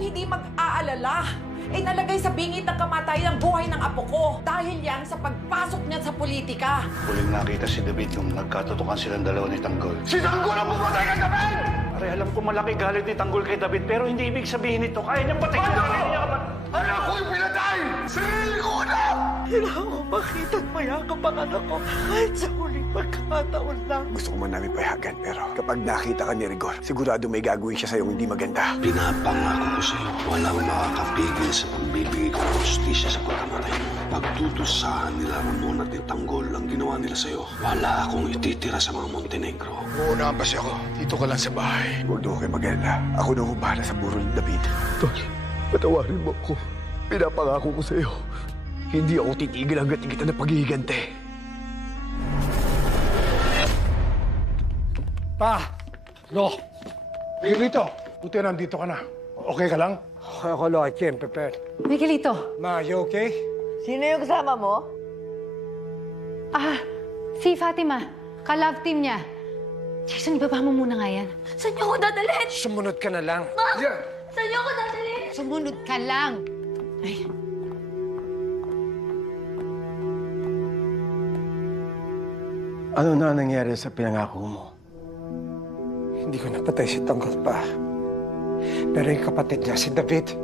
kung hindi mag-aalala? Eh, nalagay sa bingit ng kamatayan ang buhay ng apo ko. Dahil yan sa pagpasok niya sa politika. Huling nakita si David nung nagkatutukan silang dalawa ni Tanggol. Si Tanggol ang pumatay kay David! Pare, alam ko malaki galit ni Tanggol kay David, pero hindi ibig sabihin nito. Kaya niyang patayin na kaya niya kapat. Anak ko yung pinatay! Sarili ko na! Kailangan ko makita at mayakap ang anak ko kahit sa huling pagkakataon lang. Gusto ko man namin payagan, pero kapag nakita ka ni Rigor, sigurado may gagawin siya sa'yo hindi maganda. Pinapangako ko sa'yo, walang makakapigil sa pagbibigay ko ng justisya sa pagkamatay mo. Pagtutusahan nila Ramon at Tanggol ang ginawa nila sa'yo. Wala akong ititira sa mga Montenegro. Uunahan pa siya ako. Dito ka lang sa bahay. Huwag daw kayo mag-alala. Ako na bahala sa burol ni David. Tol, patawarin mo ako. Pinapangako ko sa'yo. Hindi ako titigil hanggat kita na paghihigante. Pa! Lo! Miguelito, buti nandito ka na. Okay ka lang? Ako, Lord, Kim, prepared. Miguelito. Ma, you okay? Sino yung kasama mo? Si Fatima. Ka-love team niya. Jason, ibaba mo muna nga yan. Saan niyo ko dadalhin? Sumunod ka na lang. Ma! Saan niyo ko dadalhin? Sumunod ka lang. Ay. Ano na nangyari sa pinangako mo? Hindi ko napatay si Tanggol pa. Pero yung kapatid niya, si David,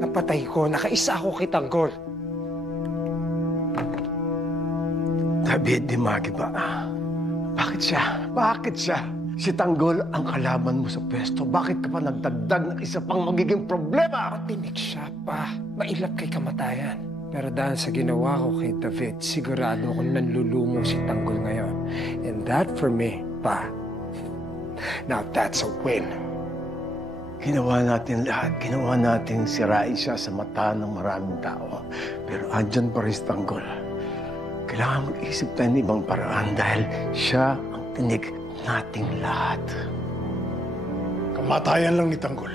napatay ko. Nakaisa ako kay Tanggol. David Di Magiba. Bakit siya? Bakit siya? Si Tanggol ang kalaban mo sa pwesto. Bakit ka pa nagdagdag ng isa pang magiging problema? Matinik siya pa. Mailap kay kamatayan. Pero dahil sa ginawa ko kay David, sigurado akong nanlulumo si Tanggol ngayon. And that for me, pa. Now that's a win. Ginawa natin lahat. Ginawa natin sirain siya sa mata ng maraming tao. Pero andyan pa rin si Tanggol. Kailangan mag-isip tayo ng ibang paraan dahil siya ang tinig nating lahat. Kamatayan lang ni Tanggol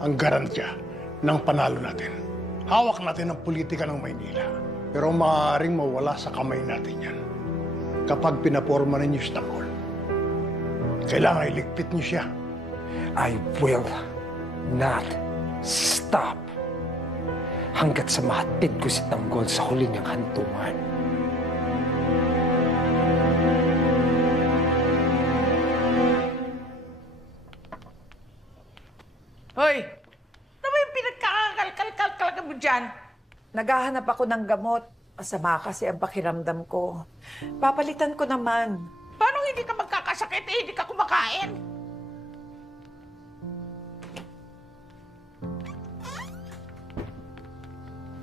ang garantiya ng panalo natin. Hawak natin ang politika ng Maynila. Pero maaaring mawala sa kamay natin yan kapag pinaporma ninyo si Tanggol. Kailangan iligpit niyo siya. I will not stop hanggat sa mahatid ko si Tanggol sa huli niyang hantungan. Hoy! Ano ba yung pinagkakakalkal-kalkal mo dyan? Naghahanap ako ng gamot. Masama kasi ang pakiramdam ko. Papalitan ko naman. Paano hindi ka magkakasakit eh? Hindi ka kumakain.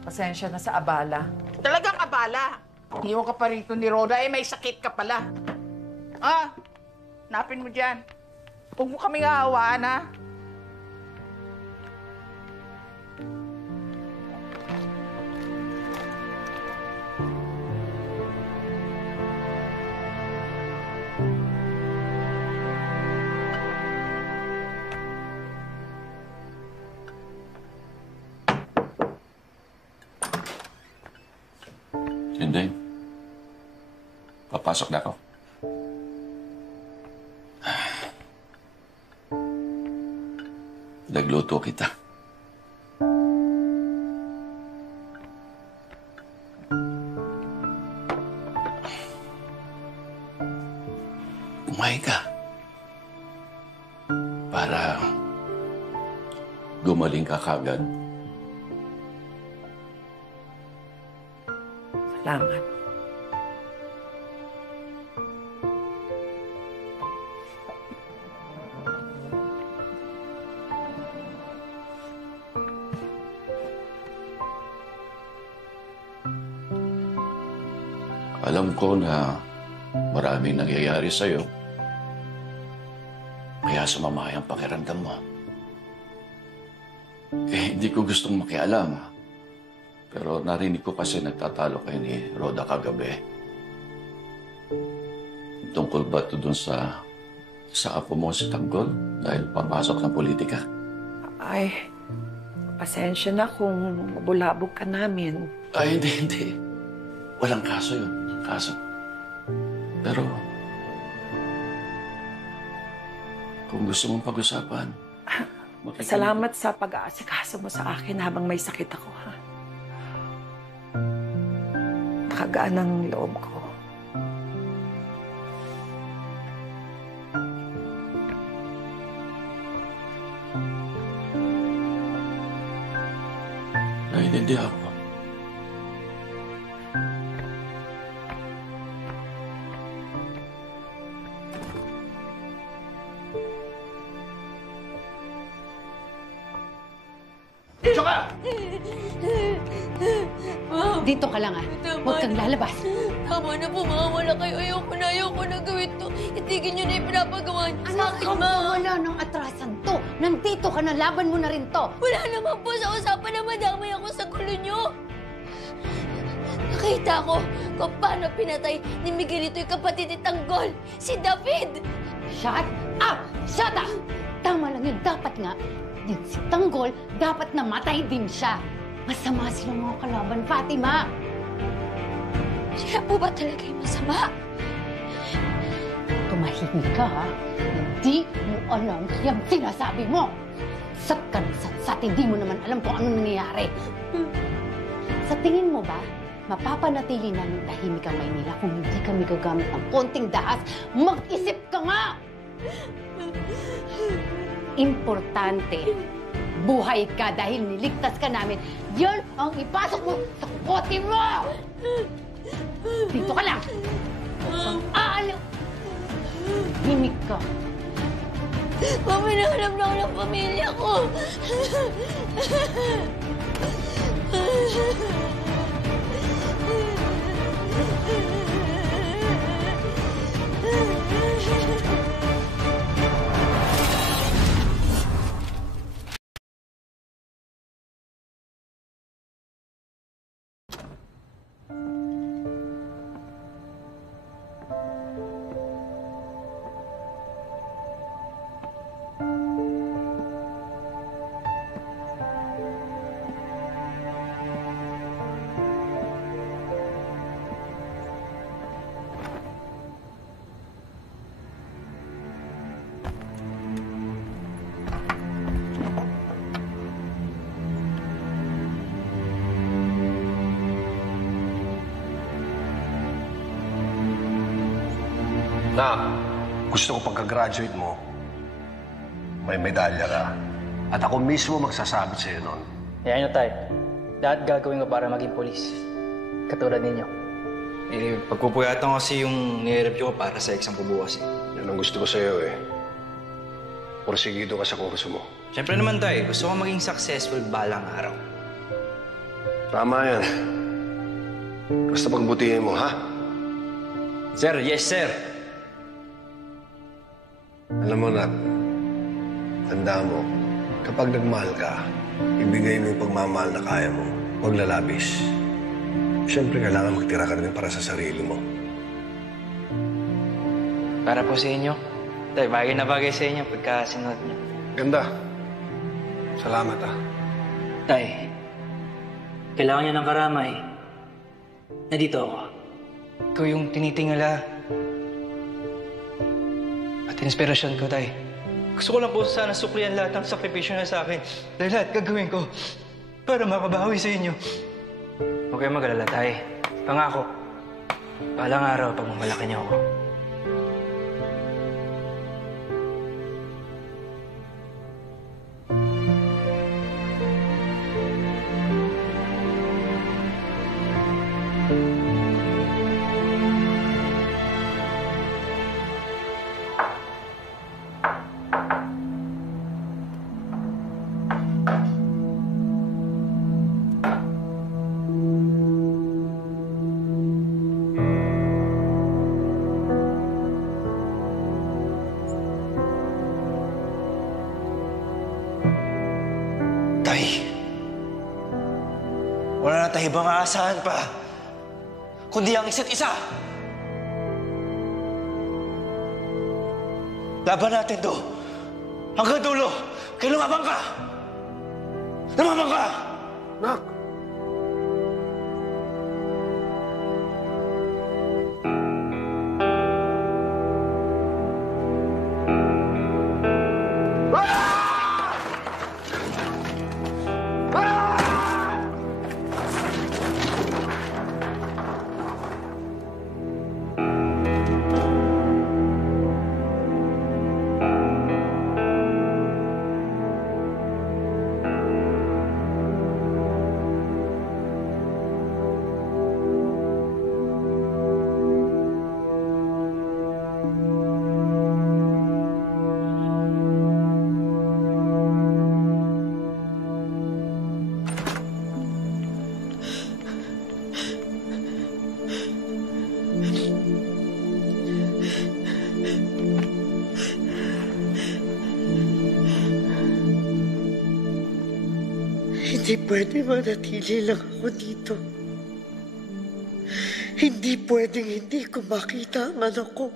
Pasensya na sa abala. Talagang abala. Iwan ka pa rito ni Rhoda, eh may sakit ka pala. Napin mo dyan. Huwag mo kaming aawaan, ha? Hindi. Papasok na ako. Nagluto kita. Kumain ka. Para gumaling ka kagad. Salamat. Alam ko na maraming nangyayari sa'yo. Kaya sumamay ang pakiramdam mo. Hindi ko gustong makialam. Pero narinig ko kasi nagtatalo kayo ni Rhoda kagabi. Tungkol ba ito dun sa apo mo si Tanggol dahil papasok ng politika? Ay, pasensya na kung bulabog ka namin. Ay, hindi. Walang kaso yun. Kaso. Pero, kung gusto mong pag-usapan, Salamat sa pag-aasikaso mo sa akin habang may sakit ako, ha? Nakagaan ang loob ko. Naiintindihan ko. Dito ka lang, Huwag kang lalabas. Tama na po, wala kayo. Ayoko na gawin to. Itigin niyo na yung pinapagawa niyo sa akin, Anak, wala nang atrasan to. Nandito ka na, laban mo na rin to. Wala naman po sa usapan na madamay ako sa gulo niyo. Nakita ko kung paano pinatay ni Miguelito yung kapatid ni Tanggol, si David. Shut up! Shut up! Tama lang yun. Dapat nga, din si Tanggol, dapat namatay din siya. Masama silang mga kalaban, Fatima. Siya po ba talaga yung masama? Tumahimik ka, ha? Hindi mo alam yung sinasabi mo. Sat ka ng satsat, hindi mo naman alam kung anong nangyayari. Sa tingin mo ba, mapapanatili namin tahimik ang Maynila kung hindi kami gagamit ng konting dahas? Mag-isip ka nga! Importante, buhay ka dahil niligtas ka namin. Yan ang ipasok mo sa kote mo! Dito ka lang! Aalaw! Himik ka. Mama, hinahanap na ako ng pamilya ko. Nak, gusto ko pagka-graduate mo, may medalya ka. At ako mismo magsasabi sa'yo nun. Yan nyo, Tay. Lahat gagawin ko para maging polis. Katulad ninyo. Pagpupuyatan ko kasi yung nire-review ko para sa exam ko bukas. Yan ang gusto ko sa'yo Porsigido ka sa kurso mo. Siyempre naman, Tay. Gusto ko maging successful balang araw. Tama yan. Basta pagbutihin mo, ha? Sir, yes, sir. Alam mo, Nak, tanda mo, kapag nagmahal ka, ibigay mo yung pagmamahal na kaya mo. Huwag lalabis. Siyempre, kailangan magtira ka rin para sa sarili mo. Para po sa inyo. Tay, bagay na bagay sa inyo pagka sinuot niyo. Ganda. Salamat, Tay, kailangan niya ng karamay. Nandito ako. Ikaw yung tinitingala at inspirasyon ko, Tay. Gusto ko lang po sana suklian lahat ng sakripisyo na sa akin. Dahil lahat gagawin ko para makabawi sa inyo. Huwag kayong mag-alala, Tay. Pangako, balang araw pag mamalaki niyo ako. Wala na tayo ibang aasahan pa, kundi ang isa't isa. Laban natin to. Hanggang dulo. Kaya lumabang ka! Lumabang ka! Nak! Hindi pwede manatili lang ako dito. Hindi pwedeng hindi ko makita ang anak ko.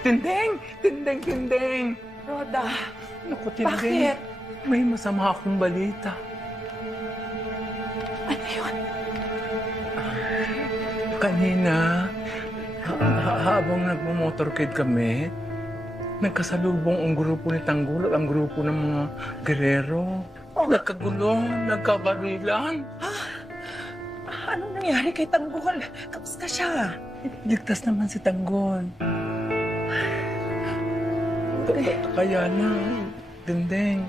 Tinding! Tinding! Tinding! Roda, Naku, Tinding. bakit? May masama akong balita. Ano yun? Kanina, habang nagmamotorcade kami, nagkasalubong ang grupo ni Tanggol at ang grupo ng mga gerero. Nagkagulo, nagkabarilan. Anong nangyari kay Tanggol? Kamusta siya? Ligtas naman si Tanggol. Kaya lang, Tinding.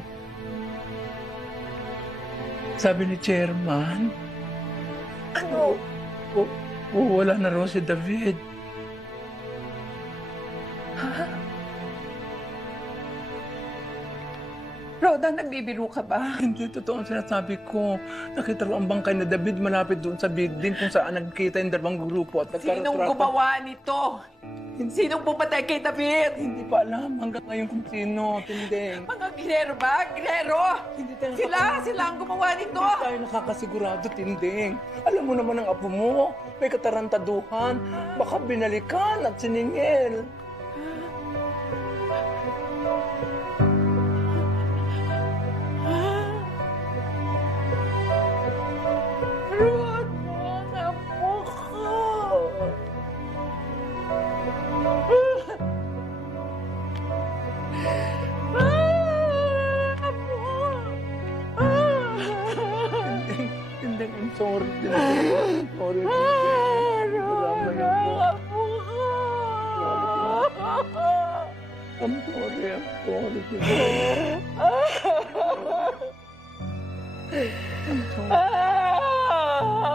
Sabi ni Chairman, ano? Wala na raw si David. Ha? Roda, nagbibiro ka ba? Hindi, totoo ang sinasabi ko. Nakita ro ang bangkay na David malapit doon sa building kung saan nagkita yung dalawang grupo at Sinong gumawa nito? Sinong pumatay kay David? Hindi pa alam hanggang ngayon kung sino, Tinding. Mga gilero ba? Gilero? Sila ang gumawa nito. Hindi tayo nakakasigurado, Tinding. Alam mo naman ang apo mo, may katarantaduhan. Baka binalikan at siningil. I'm sorry. Sorry. I'm sorry.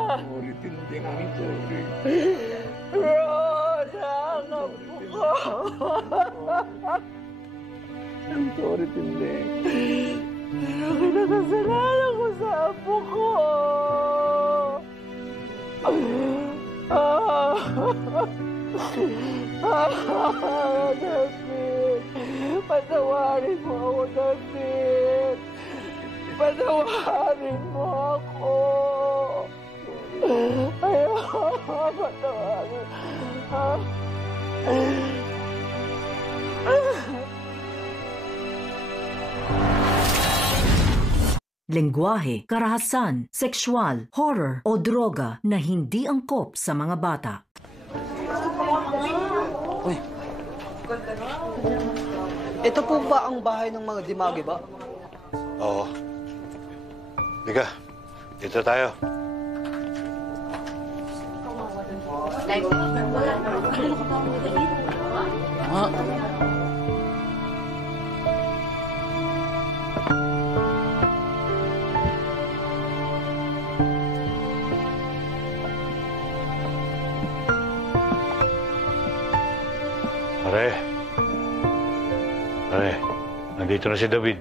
Sorry, Tinding. I'm sorry. Roda, I'm sorry, Tinding. Pero kinakasalanan ko sa apo ko. David, patawarin mo ako, David. Patawarin mo ako. Ayaw, patawarin. Lengguwahe, karahasan, sexual, horror o droga na hindi angkop sa mga bata. Uy. Ito po ba ang bahay ng mga dimagi ba? Oo. Liga, dito tayo. Ha? Pare. Pare, nandito na si David.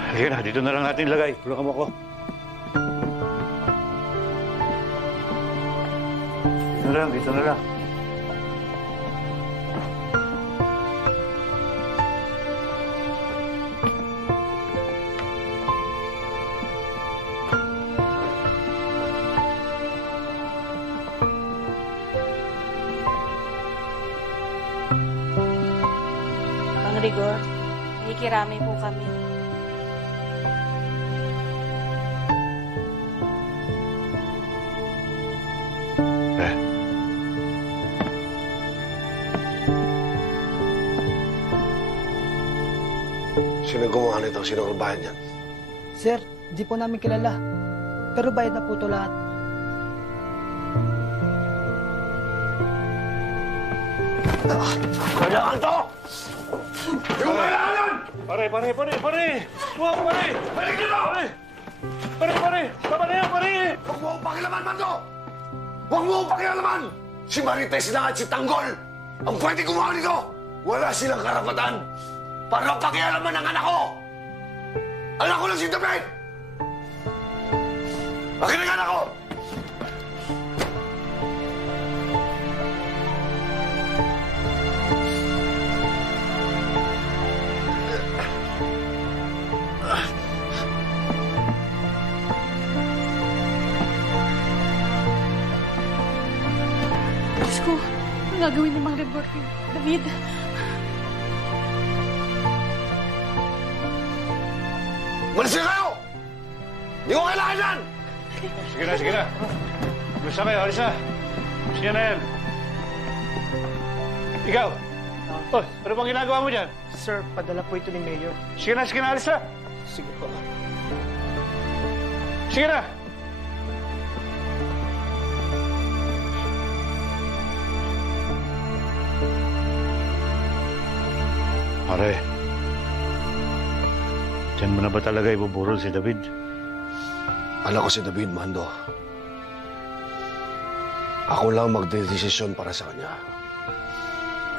Halika na, dito na lang natin ilagay. Tulungan mo ako. Dito na lang. Mang Rigor, nakikiramay po kami. Sino gumawa nito? Sino ang bayad niyan? Sir, di po namin kilala. Pero bayad na po ito lahat. Kailangan to! Yung kailangan! Pare! Huwag, pare! Balik nyo! Pare! Tama na yan, pare! Huwag mo akong pakilaman, Mando! Huwag mo akong pakilaman! Si Marites na at si Tanggol ang pwede gumawa nito! Wala silang karapatan para pakialaman ng anak ko! Anak ko lang si David! Akin ang anak ko! Diyos ko, ang gagawin ni Mang Rigor kay David? Malis na kayo! Hindi ko kailangan yan! Sige na. Alis na kayo, alis na. Sige na yan. Ikaw? Oh, ano bang ginagawa mo dyan? Sir, padala po ito ni Mayor. Sige na, alis na. Sige po. Sige na! Pare, diyan mo na ba talaga ibuburol si David? Anak ko si David, Mando. Ako lang magdedesisyon para sa kanya.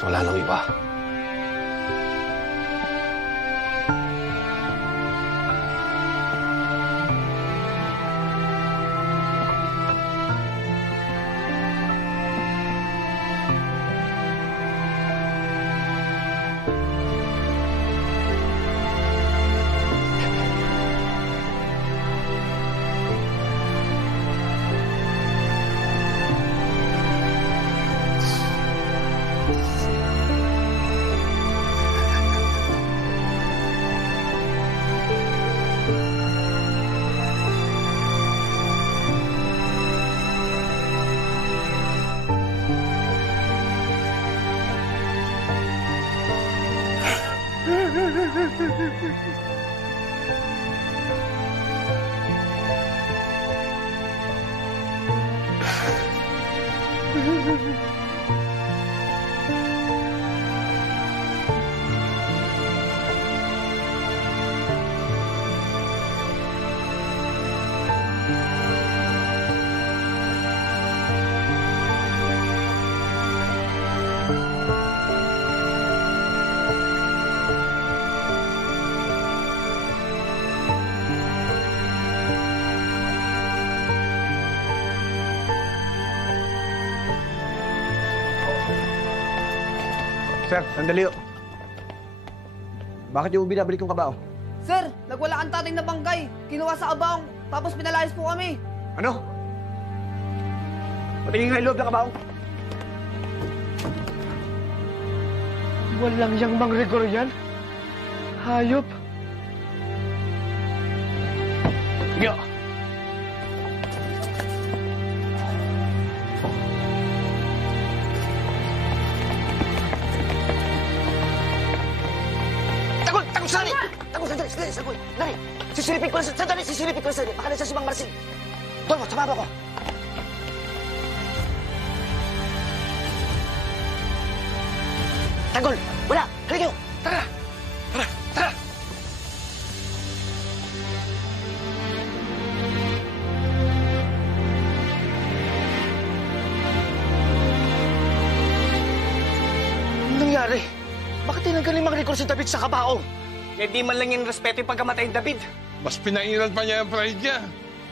Wala nang iba. Sir, sandali o. Bakit yung binabalik yung kabao? Sir, nagwala ang tatay na bangkay. Kinuha sa abang, tapos pinalayas po kami. Ano? Patingin nga yung loob ng kabao. Walang yang Mang Rigor yan. Hayop. Sige. Sandali! Nari, sisilipin ko na sandali. Baka nasa si Mang Marcin. Doon mo, tumama ko. Tanggol! Wala! Halika kayo! Tara! Tara! nangyari? Bakit tinanggal ni Mang Rigor si David sa kabaong? Eh di man lang yung respeto yung pagkamatay ni David. Mas pinairal pa niya ang pride niya.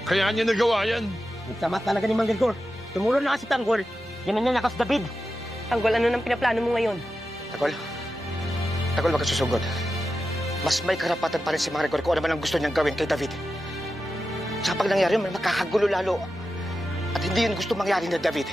Kaya niya nagawa yan. Nagtama talaga ni Mang Rigor. Tumulong na kasi Tanggol. Yan na nakas David. Tanggol, ano nang pinaplano mo ngayon? Tanggol, wag ka susugod. Mas may karapatan pa rin si Mang Rigor kung ano man ang gusto niyang gawin kay David. Tsaka pag nangyari yun, magkakagulo lalo. At hindi yun gusto mangyari na David.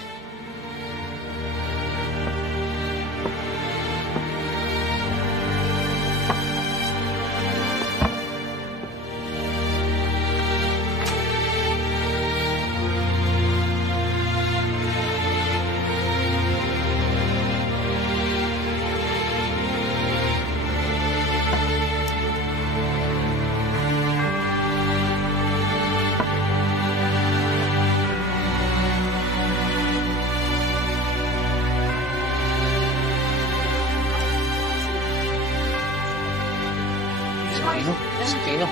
Santino.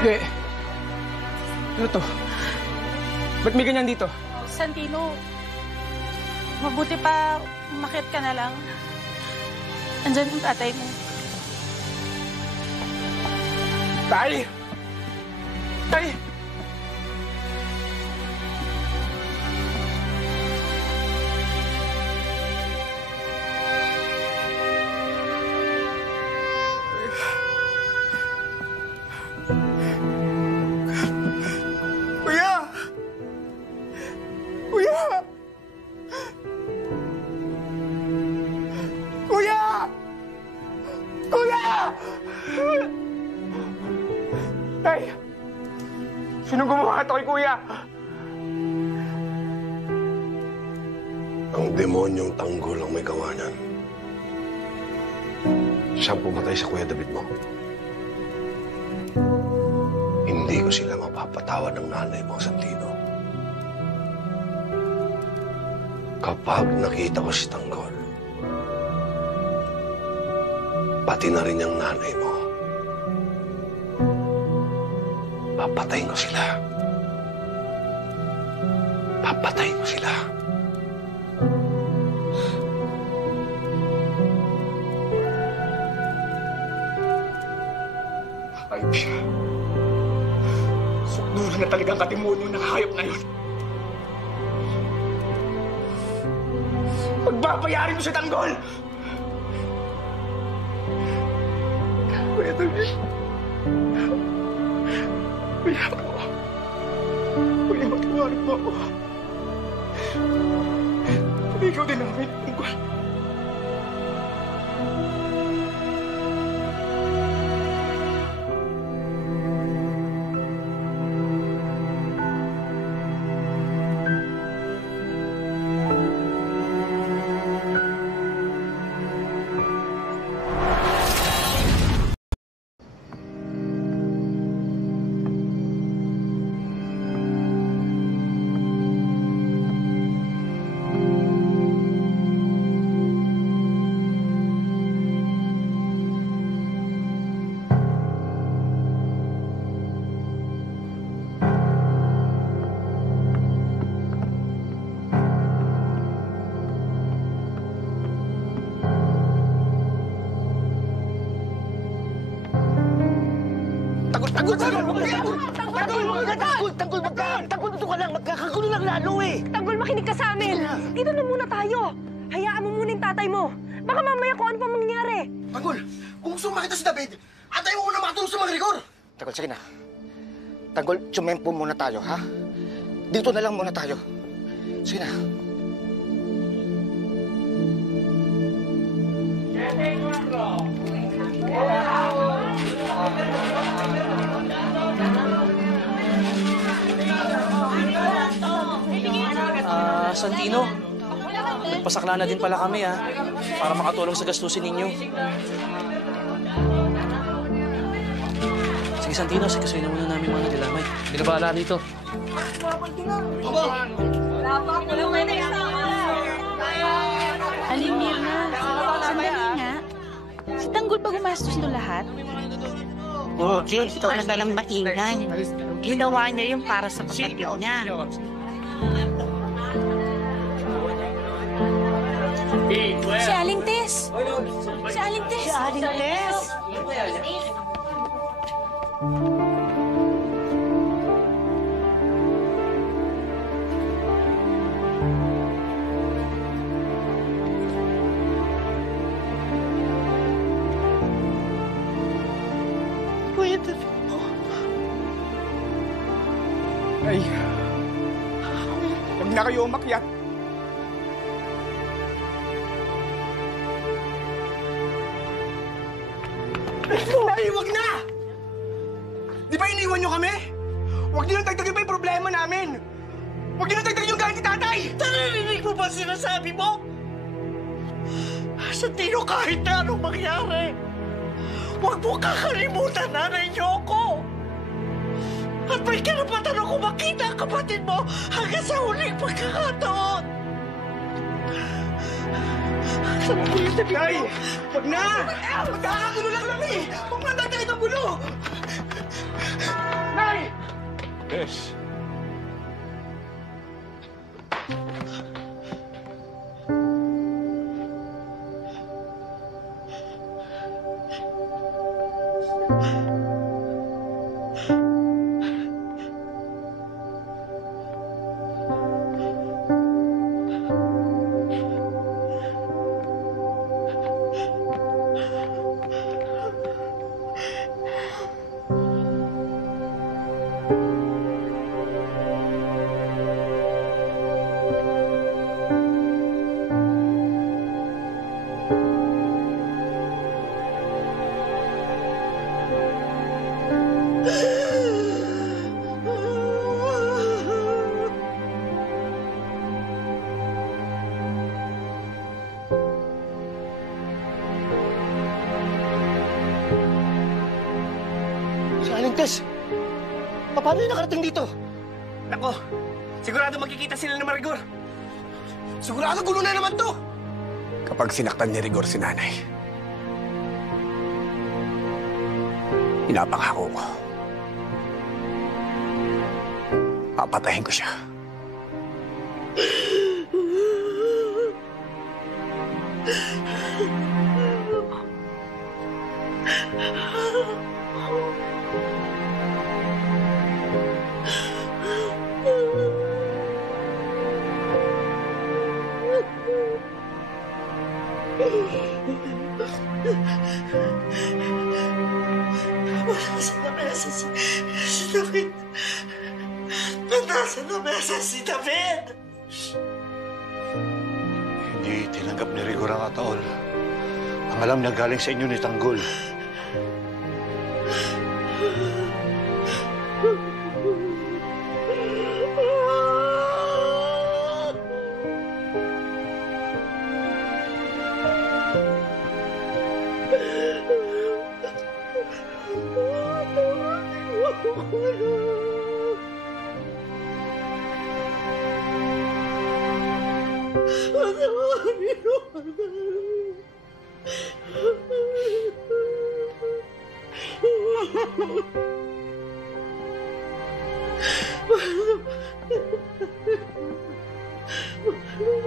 Hindi. Ano to? Ba't may ganyan dito? Santino, mabuti pa umakyat ka na lang. Andyan yung tatay mo. Tay! Tay! Sinong gumawa ito kay Kuya? Ang demonyong Tanggol ang may gawa niyan. Siyang pumatay sa Kuya David mo. Hindi ko sila mapapatawa ng nanay mo, Santino. Kapag nakita ko si Tanggol, pati na rin yung nanay mo, papatayin ko sila. Papatayin ko sila. Hayop siya. Sukduran na talagang katimuno ng hayop na yun. Magbabayarin mo si Tanggol! Kuya David. Kuya ako. Kuya, matiwarin mo ako. Ikaw din namin, Tanggol. Tanggol, dito ka lang. Magkakagulo lang lalo eh. Tanggol, makinig ka sa amin. Dito na muna tayo. Hayaan mo muna yung tatay mo. Baka mamaya kung ano pa mangyayari. Tanggol, kung gusto makita si David, antayin mo muna makatulong sa mga Rigor. Tanggol, sige na. Tanggol, tsumempo muna tayo, ha? Dito na lang muna tayo. Sige na. Santino, nagpasakla na din pala kami, ha? Para makatulong sa gastusin ninyo. Sige, Santino, sigasuin na muna namin mga nilalamay. Hindi na bahala dito. Aling Mirna, sandali nga. Si Tanggol ba gumastos nito lahat? Oo, Jess, ito na lang maingan. Ginawa niya yung para sa kapatid niya. Si Aling Tess! Si Aling Tess! Si Aling Tess! Kuya David po. Ay, huwag na kayo umakyat. Ay, huwag na! Di ba iniwan nyo kami? Huwag niyo nang dagdagin pa yung problema namin. Huwag niyo nang dagdagin yung galit ni tatay! Narinig mo ba sinasabi mo? Sa Tino, kahit na anong mangyari, huwag mo kakalimutan nanay niyo ako. At may karapatan ako makita ang kapatid mo hanggang sa huling pagkakataon. Ay, huwag na! Magkakagulo lang kami! Huwag na dagdagin ang gulo! Nay! Yes. Si Aling Tess! Paano yung nakarating dito? Nako, sigurado magkikita sila ng Marigor. Sigurado gulo na naman to! Kapag sinaktan ni Rigor si nanay, pinapangako ko. Papatayin ko siya. Nasa na mesa si David. Nasa na mesa si David. Hindi tinanggap ni Rigor ang ataol. Ang alam na galing sa inyo ni Tanggol.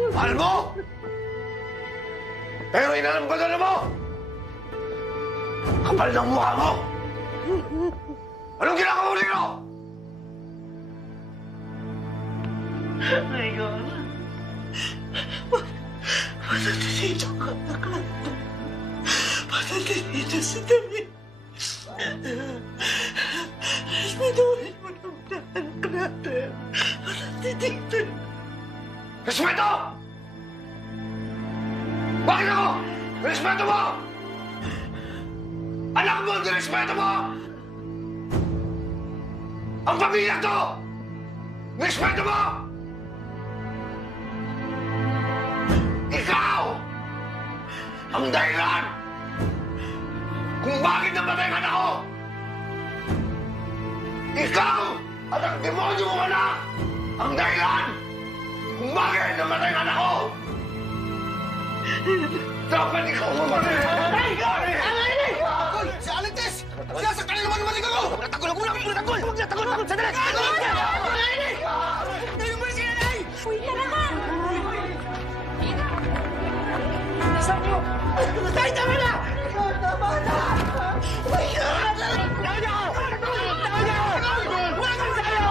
Mahal mo! Pero inaalam mo! Kapal ng mukha mo! Anong ginagawa mo dito? Rigor, dito ka nakalanda. Dito si David. Respetuhin mo naman ang anak natin. Dito. Respeto! Bakit ako? Respeto mo! Anak mo, respeto mo! Ang pamilya to! Respeto mo! Ikaw! Ang dahilan! Kung bakit namatay ang anak ko! Ikaw! At ang demonyo mong anak! Ang dahilan! Kung bakit namatay ang anak ko! Dapat ikaw mamatay! Tanggol! Si Aling Tess! Sinasaktan na naman naman ako! Tanggol! Huwag na! Tanggol! Huwag na! Tanggol! Sandali! Tanggol! Ngayon mo na si nanay! Uy, tara ka! 上我！太他妈的！他妈的！我呀！娘娘！娘娘！我干啥呀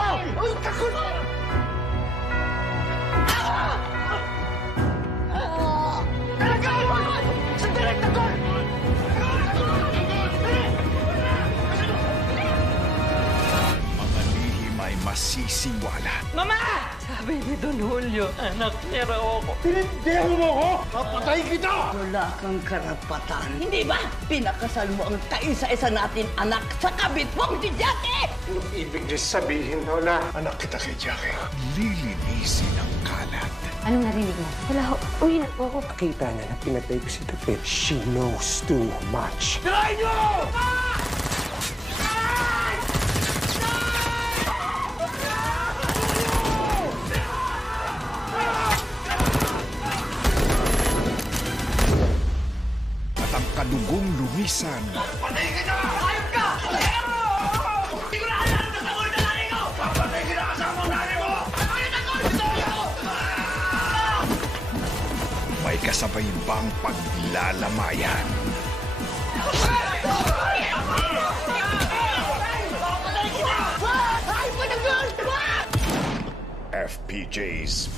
？Mga lihim ay masisiwalat. Mama! Sabi ni Don Julio, anak niya raw ako. Pinindihan mo ako! Papatay kita! Wala kang karapatan. Hindi ba? Pinakasal mo ang kaisa-isa natin anak sa kabit mong si Jackie! Anong ibig niyo sabihin, Lola? Anak kita kay Jackie. Lilinisin ang kalat. Anong narinig mo? Wala ho. Uwi na po ako. Nakita niya na pinatay ko si David. She knows too much. Try nyo! At ang kadugong lumisan. Patay kita! Ayop ka! Sigurado na sa mga nanay ko! Papatay kita sa mga nanay mo! May kasabay bang paglalamayan? FPJs.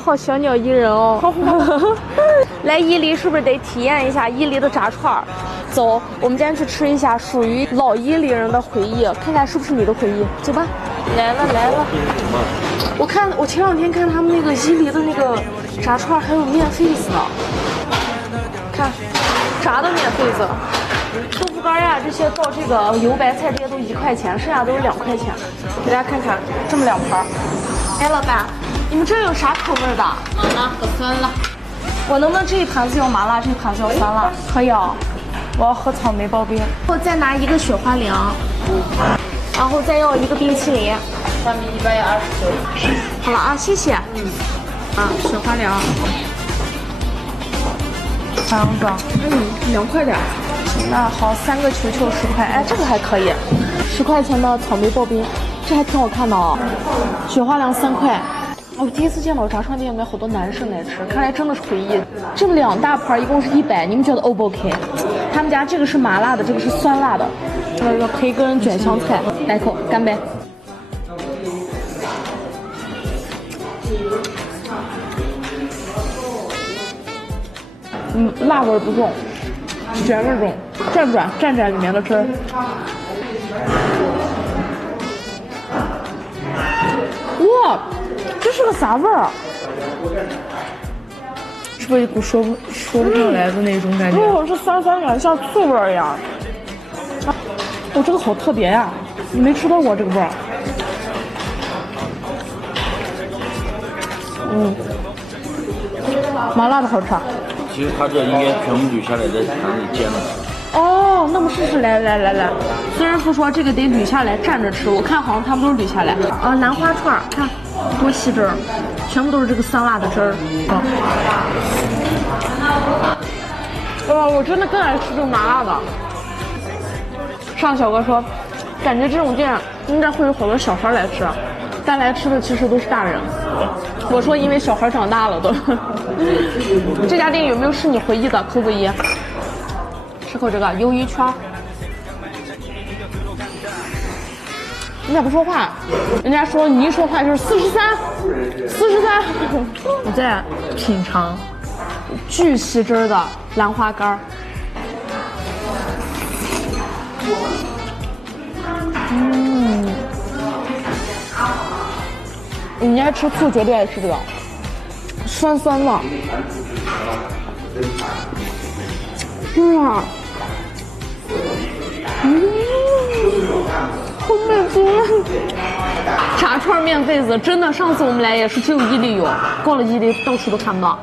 好小鸟依人哦！来伊犁是不是得体验一下伊犁的炸串儿？走，我们今天去吃一下属于老伊犁人的回忆，看看是不是你的回忆。走吧，来了来了。我前两天看他们那个伊犁的那个炸串儿还有面肺子呢，看炸的面肺子。豆腐干呀，这些到这个油白菜这些都1块钱，剩下都是2块钱。给大家看看，这么2盘。哎，老板，你们这有啥口味的？麻辣和酸辣。我能不能这一盘子要麻辣，这一盘子要酸辣？可以哦。我要喝草莓刨冰，我再拿1个雪花凉，然后再要1个冰淇淋。3米129。好了啊，谢谢。啊，雪花凉。3个，2块点。那好，3个球球10块，哎，这个还可以，10块钱的草莓刨冰，这还挺好看的哦。雪花凉3块，我第一次见到炸串店里面好多男生来吃，看来真的是回忆。这2大盘一共是100，你们觉得 O 不 OK？ 他们家这个是麻辣的，这个是酸辣的，那个培根卷香菜，来口，干杯。辣味不重。卷味重，蘸里面的汁儿。哇，这是个啥味儿？是不是一股说不上来的那种感觉？哦，是酸感，像醋味儿一样。哦，这个好特别呀，没吃到过这个味儿。麻辣的好吃。其实它这应该全部捋下来在盘里煎了。哦，那么试试，来。虽然说这个得捋下来蘸着吃，我看好像他们都是捋下来。啊，兰花串，看多细汁儿，全部都是这个酸辣的汁儿。我真的更爱吃这种麻辣的。上小哥说，感觉这种店应该会有好多小孩来吃，但来吃的其实都是大人。我说，因为小孩长大了都。这家店有没有是你回忆的？扣个1。吃口这个鱿鱼圈。你咋不说话？人家说你一说话就是43。你再品尝巨细汁的兰花干儿。你爱吃醋，绝对爱吃这个，酸的。哇，好美足！炸串面肺子真的，上次我们来也是只有伊犁有，过了伊犁到处都看不到，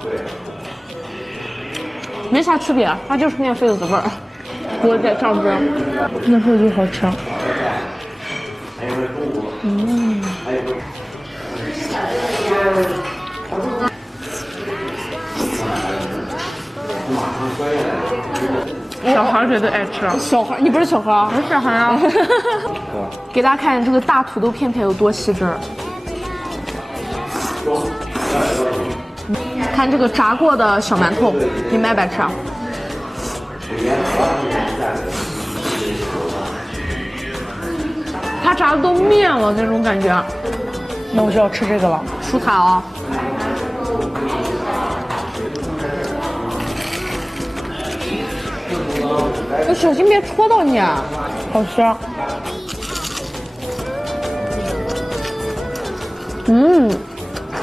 没啥区别，它就是面肺子的味儿，多点酱汁，那时候就好吃。小孩绝对爱吃。小孩，你不是小孩？我是小孩啊。给大家看这个大土豆片片有多吸汁儿。看这个炸过的小馒头，你们爱不爱吃啊？它炸的都面了那种感觉。那我就要吃这个了，舒塔啊。我小心别戳到你，好吃。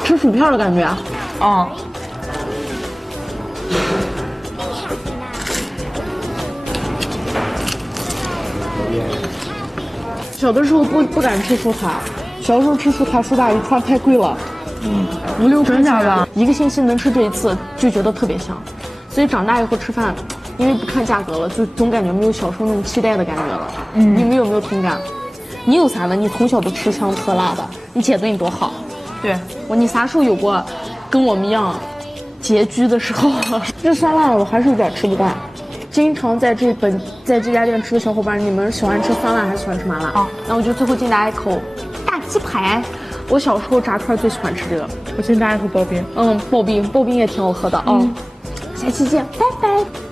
吃薯片的感觉啊。小的时候不敢吃舒塔，小时候吃舒塔苏打一串太贵了，5、6块钱的，一个星期能吃这一次就觉得特别香，所以长大以后吃饭，因为不看价格了，就总感觉没有小时候那种期待的感觉了。你们有没有同感？你有啥呢？你从小都吃香喝辣的，你姐对你多好。对你啥时候有过跟我们一样拮据的时候？这酸辣的我还是有点吃不惯。经常在这家店吃的小伙伴，你们喜欢吃酸辣还是喜欢吃麻辣？那我就最后敬大家一口大鸡排。我小时候炸串最喜欢吃这个。我敬大家一口刨冰。刨冰也挺好喝的啊。下期见，拜拜。